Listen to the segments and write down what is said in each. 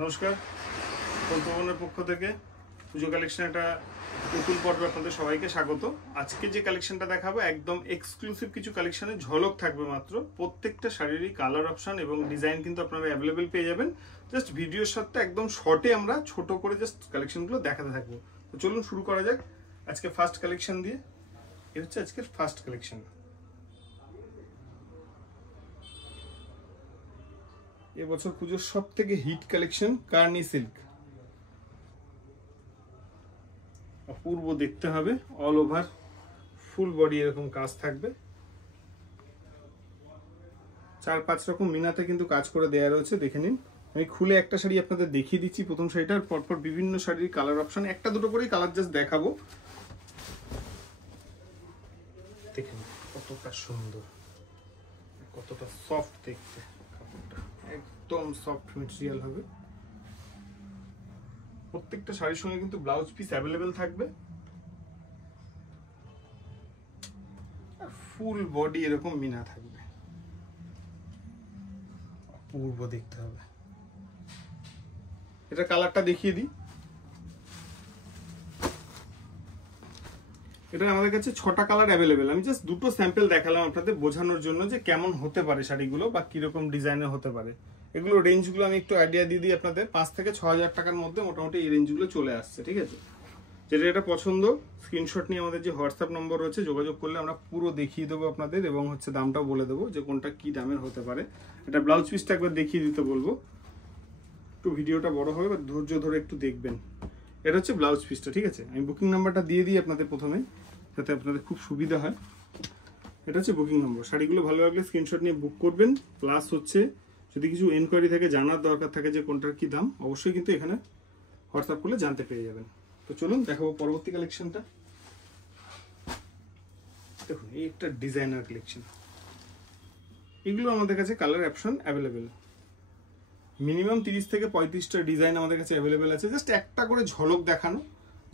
নমস্কার, কল্পবনের পক্ষ থেকে পুজো কালেকশন একটা নতুন পর্বে আপনাদের সবাইকে স্বাগত। আজকে যে কালেকশনটা দেখাবো একদম এক্সক্লুসিভ কিছু কালেকশনের ঝলক থাকবে মাত্র। প্রত্যেকটা শাড়িরই কালার অপশন এবং ডিজাইন কিন্তু আপনারা অ্যাভেলেবেল পেয়ে যাবেন। জাস্ট ভিডিওর সাথে একদম শর্টে আমরা ছোট করে জাস্ট কালেকশনগুলো দেখাতে থাকবো। তো চলুন শুরু করা যাক আজকে ফার্স্ট কালেকশন দিয়ে। এই হচ্ছে আজকের ফার্স্ট কালেকশন। এবছর পুজোর সব থেকে হিট কালেকশন কার্নি সিল্ক। অপূর্ব দেখতে হবে, অল ওভার ফুল বডি এরকম কাজ থাকবে। 4-5 রকম মিনাতে কিন্তু কাজ করে দেওয়া রয়েছে, দেখে নিন। আমি খুলে একটা শাড়ি আপনাদের দেখিয়ে দিচ্ছি, প্রথম শাড়িটার পরপর বিভিন্ন শাড়ির কালার অপশন, একটা দুটো করেই কালার জাস্ট দেখাবো। দেখেন কতটা সুন্দর, কতটা সফট দেখতে, কাপড়টা একদম সফট ম্যাটেরিয়াল হবে। প্রত্যেকটা শাড়ির সঙ্গে কিন্তু ব্লাউজ পিস অ্যাভেলেবেল থাকবে। ফুল বডি এরকম মিনা থাকবে, অপূর্ব দেখতে হবে। এটা কালারটা দেখিয়ে দিই। এটা আমাদের কাছে 6টা কালার অ্যাভেলেবেল। আমি জাস্ট দুটো স্যাম্পল দেখালাম আপনাদের বোঝানোর জন্য যে কেমন হতে পারে শাড়িগুলো বা কিরকম ডিজাইনের হতে পারে। এগুলো রেঞ্জগুলো আমি একটু আইডিয়া দিয়ে দিই আপনাদের। 5 থেকে 6,000 টাকার মধ্যে মোটামুটি এই রেঞ্জগুলো চলে আসছে, ঠিক আছে। যেটা এটা পছন্দ স্ক্রিনশট নিয়ে আমাদের যে হোয়াটসঅ্যাপ নম্বর রয়েছে যোগাযোগ করলে আমরা পুরো দেখিয়ে দেবো আপনাদের, এবং হচ্ছে দামটাও বলে দেবো যে কোনটা কি দামের হতে পারে। এটা ব্লাউজ পিসটা একবার দেখিয়ে দিতে বলবো, একটু ভিডিওটা বড় হবে বা ধৈর্য ধরে একটু দেখবেন। এটা হচ্ছে ব্লাউজ পিসটা, ঠিক আছে। আমি বুকিং নাম্বারটা দিয়ে দিই আপনাদের প্রথমে, যাতে আপনাদের খুব সুবিধা হয়। এটা হচ্ছে বুকিং নম্বর। শাড়িগুলো ভালো লাগলে স্ক্রিনশট নিয়ে বুক করবেন। প্লাস হচ্ছে যদি কিছু এনকোয়ারি থাকে, জানার দরকার থাকে যে কোনটার কি দাম, অবশ্যই কিন্তু এখানে হোয়াটসঅ্যাপ করলে জানতে পেরে যাবেন। তো চলুন দেখাবো পরবর্তী কালেকশনটা। দেখুন এই একটা ডিজাইনার কালেকশন। এগুলো আমাদের কাছে কালার অপশন অ্যাভেলেবেল। মিনিমাম 30 থেকে 35টা ডিজাইন আমাদের কাছে অ্যাভেলেবেল আছে। জাস্ট একটা করে ঝলক দেখানো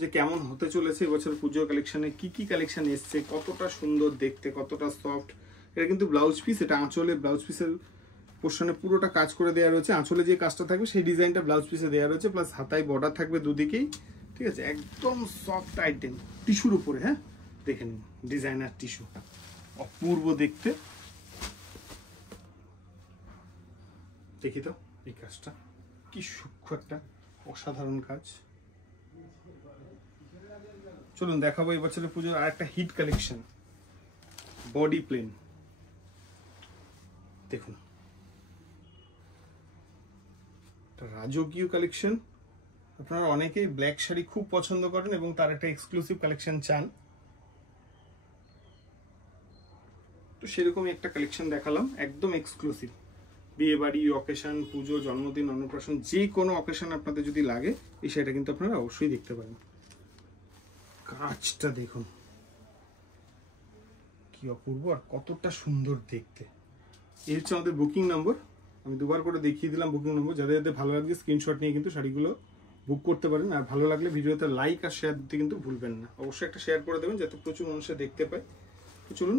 যে কেমন হতে চলেছে এবছর পুজো কালেকশনে, কি কি কালেকশন এসছে, কতটা সুন্দর দেখতে, কতটা সফট। এটা কিন্তু ব্লাউজ পিস, এটা আঁচলে ব্লাউজ পিসের পোর্শনে পুরোটা কাজ করে দেওয়া রয়েছে। আঁচলে যে কাজটা থাকবে সেই ডিজাইনটা ব্লাউজ পিসে দেওয়া রয়েছে, প্লাস হাতায় বর্ডার থাকবে দুদিকেই, ঠিক আছে। একদম সফট আইটেম, টিস্যুর উপরে। হ্যাঁ দেখে নিন, ডিজাইনার টিস্যু, অপূর্ব দেখতে। দেখি তো এই কাজটা কি সূক্ষ্ম, একটা অসাধারণ কাজ। চলুন দেখাবো এই বছরের পুজোর আর একটা হিট কালেকশন, বডি প্লেন। দেখুন রাজকীয় কালেকশন। আপনারা অনেকেই ব্ল্যাক শাড়ি খুব পছন্দ করেন এবং তার একটা এক্সক্লুসিভ কালেকশন চান, তো সেরকমই একটা কালেকশন দেখালাম, একদম এক্সক্লুসিভ। বিয়ে বাড়ি, অকেশন, পুজো, জন্মদিন, অন্নপ্রাশন, যে কোনো অকেশন আপনাদের যদি লাগে এই শাড়িটা কিন্তু আপনারা অবশ্যই দেখতে পারেন। কাজটা দেখুন কি অপূর্ব আর কতটা সুন্দর দেখতে। এই হচ্ছে আমাদের বুকিং নম্বর। আমি দুবার করে দেখিয়ে দিলাম বুকিং নম্বর। যাদের যাদের ভালো লাগবে স্ক্রিনশট নিয়ে কিন্তু শাড়িগুলো বুক করতে পারেন। আর ভালো লাগলে ভিডিওতে লাইক আর শেয়ার দিতে কিন্তু ভুলবেন না। অবশ্যই একটা শেয়ার করে দেবেন যাতে প্রচুর মানুষে দেখতে পায়। তো চলুন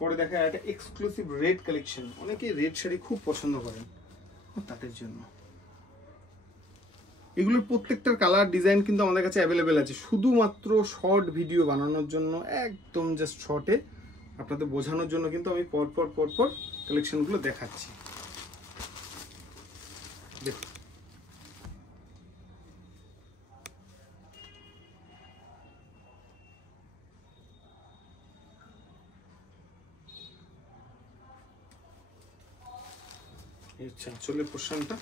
পরে দেখা একটা এক্সক্লুসিভ রেড কালেকশন। অনেকেই রেড শাড়ি খুব পছন্দ করেন, তাদের জন্য এগুলোর প্রত্যেকটার কালার ডিজাইন কিন্তু আমাদের কাছে অ্যাভেলেবেল আছে। শুধুমাত্র শর্ট ভিডিও বানানোর জন্য, একদম জাস্ট শর্টে আপনাদের বোঝানোর জন্য কিন্তু আমি পরপর কালেকশনগুলো দেখাচ্ছি। দেখুন এই হচ্ছে আঁচলের পোর্শনটা,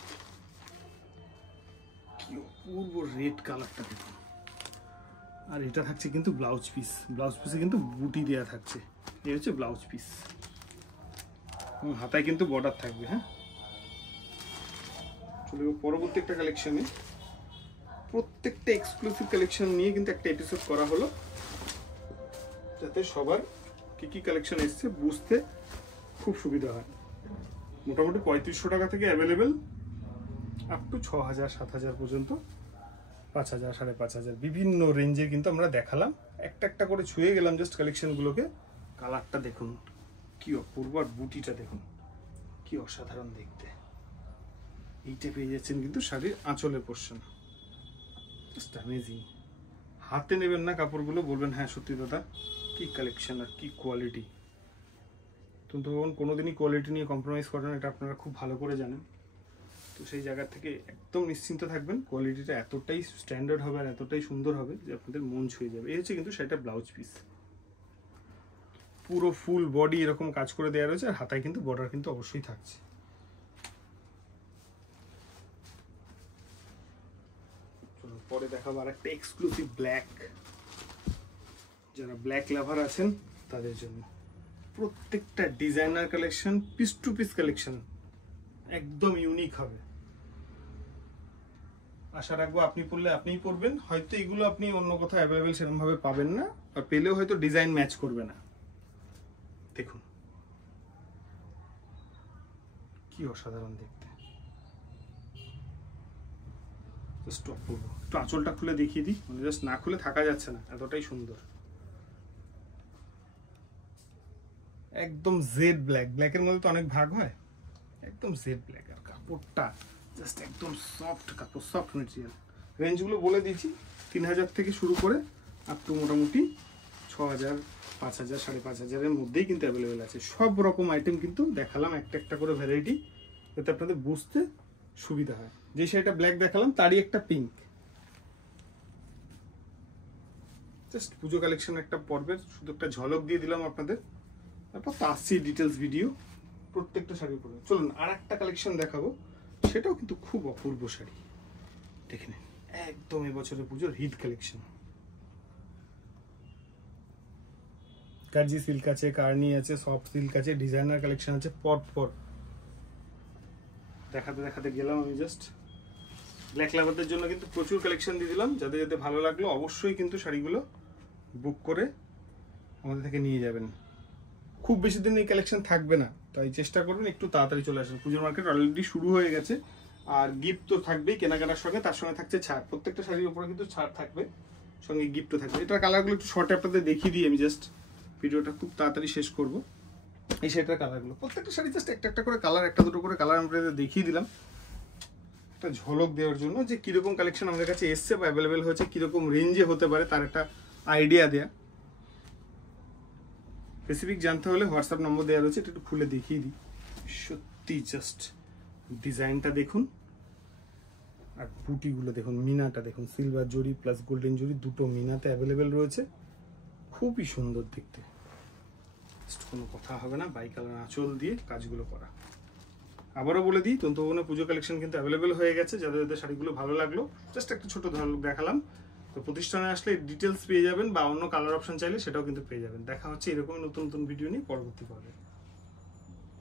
কি অপূর্ব রেড কালারটা দেখুন। আর এটা থাকছে কিন্তু ব্লাউজ পিস। ব্লাউজ পিসে কিন্তু বুটি দেওয়া থাকছে। এই হচ্ছে ব্লাউজ পিস, হাতায় কিন্তু বর্ডার থাকবে। হ্যাঁ চলে পরবর্তী একটা কালেকশনে। প্রত্যেকটা এক্সক্লুসিভ কালেকশন নিয়ে কিন্তু একটা এপিসোড করা হলো, যাতে সবার কি কি কালেকশন এসছে বুঝতে খুব সুবিধা হয়। মোটামুটি 3500 টাকা থেকে অ্যাভেলেবেল আপ টু 6000, 7000 পর্যন্ত, 5000, 5500 বিভিন্ন রেঞ্জে কিন্তু আমরা দেখালাম। একটা একটা করে ছুঁয়ে গেলাম জাস্ট কালেকশনগুলোকে। কালারটা দেখুন কি অপূর্ব, আর বুটিটা দেখুন কি অসাধারণ দেখতে। এইটা পেয়ে যাচ্ছেন কিন্তু শাড়ির আঁচলের পোর্শন, জাস্ট অ্যামেজিং। হাতে নেবেন না কাপড়গুলো, বলবেন হ্যাঁ সত্যি দাদা কি কালেকশন আর কি কোয়ালিটি। কিন্তু কোনোদিনই কোয়ালিটি নিয়ে কম্প্রোমাইজ করেন, এটা আপনারা খুব ভালো করে জানেন। তো সেই জায়গা থেকে একদম নিশ্চিন্ত থাকবেন, কোয়ালিটিটা এতটাই স্ট্যান্ডার্ড হবে আর এতটাই সুন্দর হবে যে আপনাদের মন ছুঁয়ে যাবে। এই হচ্ছে কিন্তু সেটা ব্লাউজ পিস, পুরো ফুল বডি এরকম কাজ করে দেওয়া রয়েছে, আর হাতায় কিন্তু বর্ডার কিন্তু অবশ্যই থাকছে। পরে দেখাবো আর একটা এক্সক্লুসিভ ব্ল্যাক, যারা ব্ল্যাক লাভার আছেন তাদের জন্য প্রত্যেকটা designer collection, piece two piece collection একদম ইউনিক হবে। আশা রাখবো আপনি পরলে আপনিই পরবেন, হয়তো এগুলো আপনি অন্য কোথাও অ্যাভেলেবেল সেরকম ভাবে পাবেন না, আর পেলেও হয়তো ডিজাইন ম্যাচ করবে না। দেখুন কি অসাধারণ দেখতে, জাস্ট অপূর্ব। একটু আঁচলটা খুলে দেখিয়ে দিই, মানে জাস্ট না খুলে থাকা যাচ্ছে না, এতটাই সুন্দর। একদম জেড ব্ল্যাক, ব্ল্যাকের মধ্যে তো অনেক ভাগ হয়, একদম জেড ব্ল্যাক। আর কাপড়টা জাস্ট একদম সফট কাপড়, সফট মেটেরিয়াল। রেঞ্জগুলো বলে দিয়েছি, 3000 থেকে শুরু করে আপ টু মোটামুটি 6000, 5000, 5500-এর মধ্যেই কিন্তু অ্যাভেলেবেল আছে। সব রকম আইটেম কিন্তু দেখালাম একটা একটা করে ভ্যারাইটি, যাতে আপনাদের বুঝতে সুবিধা হয়। যে শাড়িটা ব্ল্যাক দেখালাম তারই একটা পিঙ্ক, জাস্ট পুজো কালেকশন একটা পর্বের শুধু একটা ঝলক দিয়ে দিলাম আপনাদের, তারপর তো আসছি ডিটেলস ভিডিও প্রত্যেকটা শাড়ির উপরে। চলুন আর একটা কালেকশন দেখাবো, সেটাও কিন্তু খুব অপূর্ব শাড়ি, দেখে নিন। একদম এবছরের পুজোর হিট কালেকশন, কার্জি সিল্ক আছে, কার্নি আছে, সফট সিল্ক আছে, ডিজাইনার কালেকশন আছে পর পর। দেখাতে দেখাতে গেলাম আমি জাস্ট। ব্ল্যাক লাভারদের জন্য কিন্তু প্রচুর কালেকশন দিয়ে দিলাম, যাদের যাদের ভালো লাগলো অবশ্যই কিন্তু শাড়িগুলো বুক করে আমাদের থেকে নিয়ে যাবেন। খুব বেশি দিন এই কালেকশন থাকবে না, তাই চেষ্টা করবেন একটু তাড়াতাড়ি চলে আসেন। পুজোর মার্কেট অলরেডি শুরু হয়ে গেছে, আর গিফট তো থাকবেই কেনাকাটার সঙ্গে, তার সঙ্গে থাকছে ছাড়। প্রত্যেকটা শাড়ির উপরে কিন্তু ছাড় থাকবে, সঙ্গে গিফটও থাকবে। এটার কালারগুলো একটু শর্টে আপনাদের দেখিয়ে দিই আমি, জাস্ট ভিডিওটা খুব তাড়াতাড়ি শেষ করব। এই শাড়িটার কালারগুলো, প্রত্যেকটা শাড়ি জাস্ট একটা একটা করে কালার, একটা দুটো করে কালার আমরা দেখিয়ে দিলাম একটা ঝলক দেওয়ার জন্য, যে কিরকম কালেকশন আমাদের কাছে এসছে বা অ্যাভেলেবেল হয়েছে, কিরকম রেঞ্জে হতে পারে তার একটা আইডিয়া দেয়া। স্পেসিফিক জানতে হলে হোয়াটসঅ্যাপ নম্বর দেওয়া রয়েছে, এটা একটু খুলে দেখিয়ে দিই। সত্যি জাস্ট ডিজাইনটা দেখুন, আর বুটিগুলো দেখুন, মিনাটা দেখুন, সিলভার জরি প্লাস গোল্ডেন জরি দুটো মিনাতে অ্যাভেলেবেল রয়েছে, খুবই সুন্দর দেখতে। কোনো কথা হবে না, বাই কালার আঁচল দিয়ে কাজগুলো করা। আবারও বলে দিই, তন্তুভবনে পুজো কালেকশন কিন্তু অ্যাভেলেবেল হয়ে গেছে। যাদের যাদের শাড়িগুলো ভালো লাগলো, জাস্ট একটা ছোট ঝলক দেখালাম। তো প্রতিষ্ঠানে আসলে ডিটেলস পেয়ে যাবেন, বা অন্য কালার অপশন চাইলে সেটাও কিন্তু পেয়ে যাবেন। দেখা হচ্ছে এরকম নতুন নতুন ভিডিও নিয়ে পরবর্তী পর্বে।